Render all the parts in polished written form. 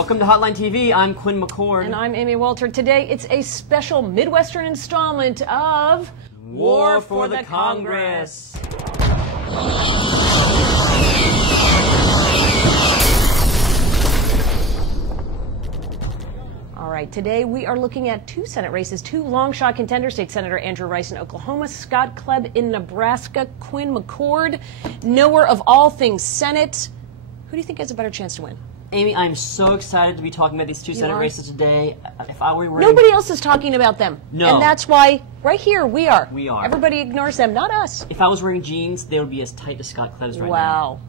Welcome to Hotline TV. I'm Quinn McCord. And I'm Amy Walter. Today it's a special Midwestern installment of War for the Congress. All right, today we are looking at two Senate races, two long-shot contenders, State Senator Andrew Rice in Oklahoma, Scott KLEEB in Nebraska. Quinn McCord, knower of all things Senate. Who do you think has a better chance to win? Amy, I'm so excited to be talking about these two Senate races today. If I were Nobody else is talking about them. No. And that's why, right here, we are. We are. Everybody ignores them, not us. If I was wearing jeans, they would be as tight as Scott KLEEB's right now. Wow.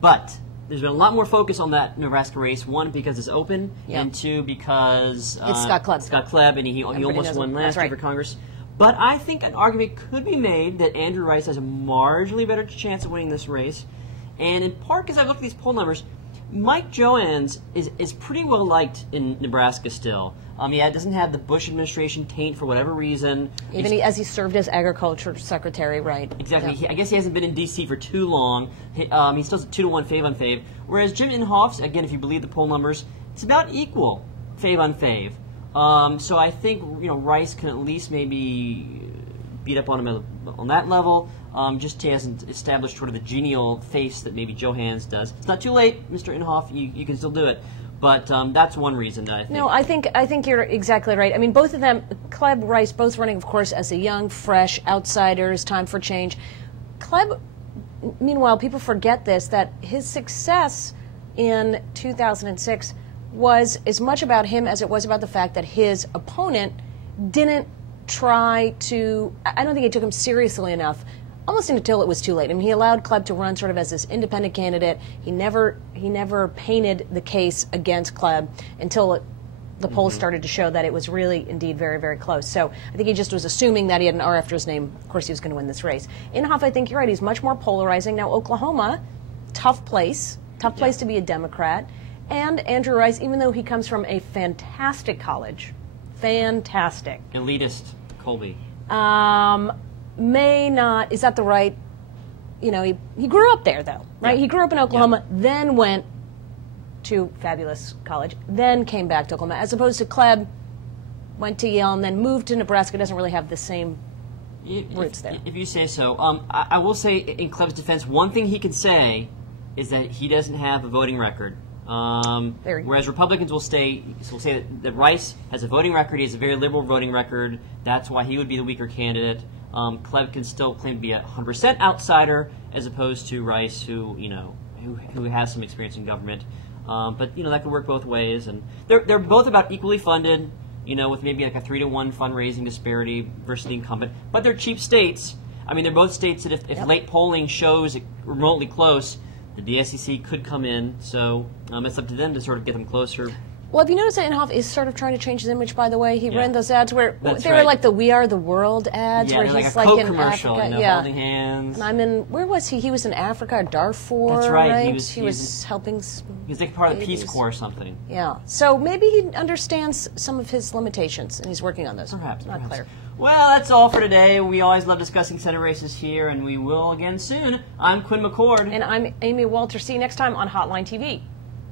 But there's been a lot more focus on that Nebraska race. One, because it's open, and two, because it's Scott KLEEB. Scott KLEEB, and he almost won last year for Congress. But I think an argument could be made that Andrew Rice has a marginally better chance of winning this race. And in part because I've looked at these poll numbers, Mike Johanns is pretty well liked in Nebraska still. Yeah, it doesn't have the Bush administration taint for whatever reason. Even as he served as agriculture secretary, right? Exactly. Yeah. I guess he hasn't been in D.C. for too long. He's still 2-1 fave on fave. Whereas Jim Inhofe's, again, if you believe the poll numbers, it's about equal fave on fave. So I think Rice can at least maybe beat up on him on that level. Just he hasn't established sort of the genial face that maybe Johanns does. It's not too late, Mr. Inhofe. You can still do it. But that's one reason that I think. No, I think you're exactly right. I mean, both of them, KLEEB, Rice, both running, of course, as a young, fresh outsiders, time for change. KLEEB, meanwhile, people forget this, that his success in 2006 was as much about him as it was about the fact that his opponent didn't try to, I don't think he took him seriously enough, almost until it was too late. I mean, he allowed KLEEB to run sort of as this independent candidate. He never painted the case against KLEEB until the polls started to show that it was really, indeed, very, very close. So I think he just was assuming that he had an R after his name. Of course, he was going to win this race. Inhofe, I think you're right. He's much more polarizing. Now, Oklahoma, tough place to be a Democrat. And Andrew Rice, even though he comes from a fantastic college, fantastic. Elitist, Colby. May not, is that the right, he grew up there, though, right? Yeah. He grew up in Oklahoma, then went to fabulous college, then came back to Oklahoma, as opposed to KLEEB, went to Yale and then moved to Nebraska, doesn't really have the same roots there. If you say so. I will say, in KLEEB's defense, one thing he can say is that he doesn't have a voting record. Whereas Republicans will say that Rice has a voting record, he has a very liberal voting record, that's why he would be the weaker candidate. KLEEB can still claim to be a 100% outsider, as opposed to Rice, who has some experience in government. But that could work both ways, and they're both about equally funded, with maybe like a 3-to-1 fundraising disparity versus the incumbent. But they're cheap states. I mean, they're both states that if late polling shows it remotely close, the SEC could come in. So it's up to them to sort of get them closer. Well, have you noticed that Inhofe is sort of trying to change his image, by the way? He ran those ads where they were like the We Are the World ads, where he's like Coke in commercial, Africa. Holding hands. And where was he? He was in Africa, Darfur, That's right. He was helping. He was like part of the Peace Corps or something. Yeah. So maybe he understands some of his limitations, and he's working on those. Perhaps. Not clear. Well, that's all for today. We always love discussing Senate races here, and we will again soon. I'm Quinn McCord. And I'm Amy Walter. See you next time on Hotline TV.